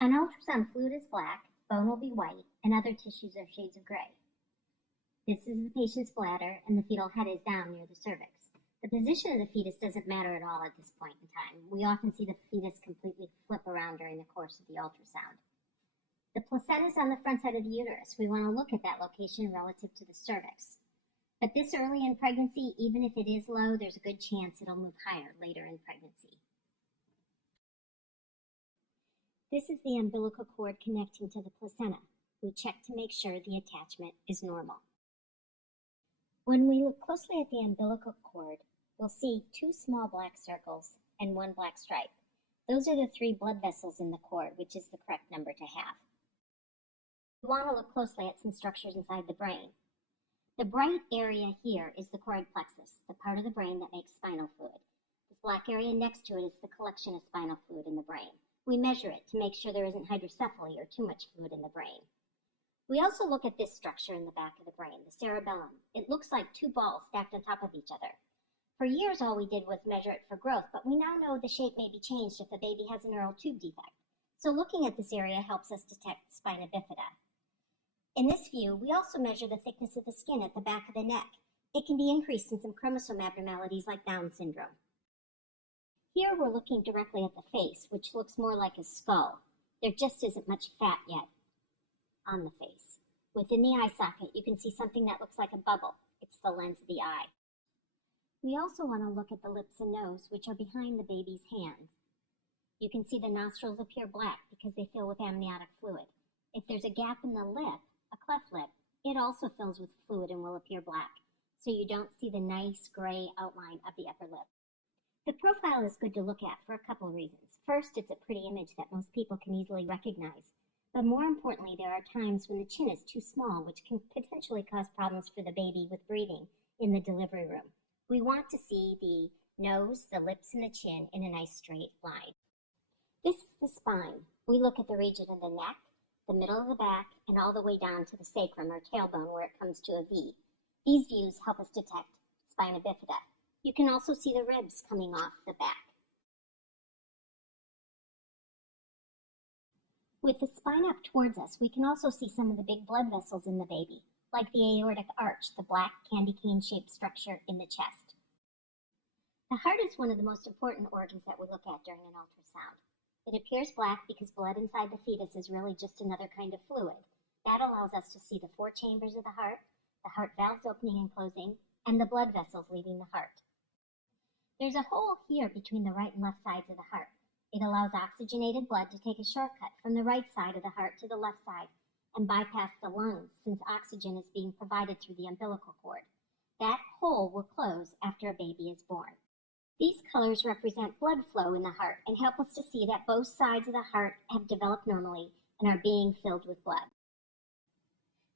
An ultrasound fluid is black, bone will be white, and other tissues are shades of gray. This is the patient's bladder, and the fetal head is down near the cervix. The position of the fetus doesn't matter at all at this point in time. We often see the fetus completely flip around during the course of the ultrasound. The placenta is on the front side of the uterus. We want to look at that location relative to the cervix. But this early in pregnancy, even if it is low, there's a good chance it'll move higher later in pregnancy. This is the umbilical cord connecting to the placenta. We check to make sure the attachment is normal. When we look closely at the umbilical cord, we'll see 2 small black circles and 1 black stripe. Those are the 3 blood vessels in the cord, which is the correct number to have. We want to look closely at some structures inside the brain. The bright area here is the choroid plexus, the part of the brain that makes spinal fluid. This black area next to it is the collection of spinal fluid in the brain. We measure it to make sure there isn't hydrocephaly or too much fluid in the brain. We also look at this structure in the back of the brain, the cerebellum. It looks like 2 balls stacked on top of each other. For years, all we did was measure it for growth, but we now know the shape may be changed if the baby has a neural tube defect. So looking at this area helps us detect spina bifida. In this view, we also measure the thickness of the skin at the back of the neck. It can be increased in some chromosome abnormalities like Down syndrome. Here we're looking directly at the face, which looks more like a skull. There just isn't much fat yet on the face. Within the eye socket, you can see something that looks like a bubble. It's the lens of the eye. We also want to look at the lips and nose, which are behind the baby's hands. You can see the nostrils appear black because they fill with amniotic fluid. If there's a gap in the lip, a cleft lip, it also fills with fluid and will appear black, so you don't see the nice gray outline of the upper lip. The profile is good to look at for a couple reasons. First, it's a pretty image that most people can easily recognize. But more importantly, there are times when the chin is too small, which can potentially cause problems for the baby with breathing in the delivery room. We want to see the nose, the lips, and the chin in a nice straight line. This is the spine. We look at the region of the neck, the middle of the back, and all the way down to the sacrum or tailbone where it comes to a V. These views help us detect spina bifida. You can also see the ribs coming off the back. With the spine up towards us, we can also see some of the big blood vessels in the baby, like the aortic arch, the black candy cane-shaped structure in the chest. The heart is one of the most important organs that we look at during an ultrasound. It appears black because blood inside the fetus is really just another kind of fluid. That allows us to see the 4 chambers of the heart valves opening and closing, and the blood vessels leaving the heart. There's a hole here between the right and left sides of the heart. It allows oxygenated blood to take a shortcut from the right side of the heart to the left side and bypass the lungs since oxygen is being provided through the umbilical cord. That hole will close after a baby is born. These colors represent blood flow in the heart and help us to see that both sides of the heart have developed normally and are being filled with blood.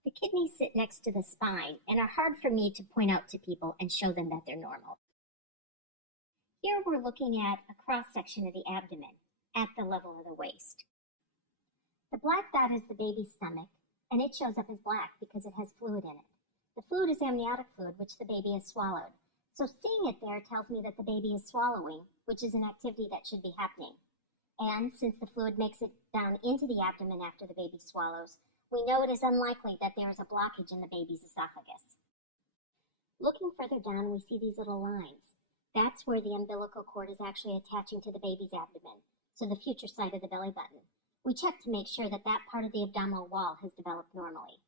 The kidneys sit next to the spine and are hard for me to point out to people and show them that they're normal. Here we're looking at a cross-section of the abdomen at the level of the waist. The black dot is the baby's stomach, and it shows up as black because it has fluid in it. The fluid is amniotic fluid, which the baby has swallowed. So seeing it there tells me that the baby is swallowing, which is an activity that should be happening. And since the fluid makes it down into the abdomen after the baby swallows, we know it is unlikely that there is a blockage in the baby's esophagus. Looking further down, we see these little lines. That's where the umbilical cord is actually attaching to the baby's abdomen, so the future site of the belly button. We check to make sure that that part of the abdominal wall has developed normally.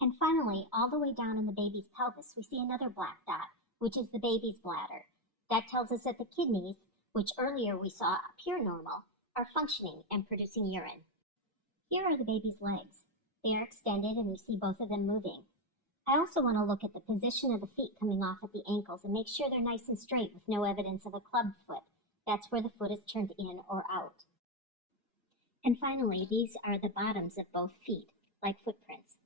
And finally, all the way down in the baby's pelvis, we see another black dot, which is the baby's bladder. That tells us that the kidneys, which earlier we saw appear normal, are functioning and producing urine. Here are the baby's legs. They are extended and we see both of them moving. I also want to look at the position of the feet coming off at the ankles and make sure they're nice and straight with no evidence of a club foot. That's where the foot is turned in or out. And finally, these are the bottoms of both feet, like footprints.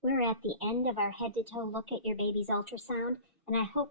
We're at the end of our head-to-toe look at your baby's ultrasound, and I hope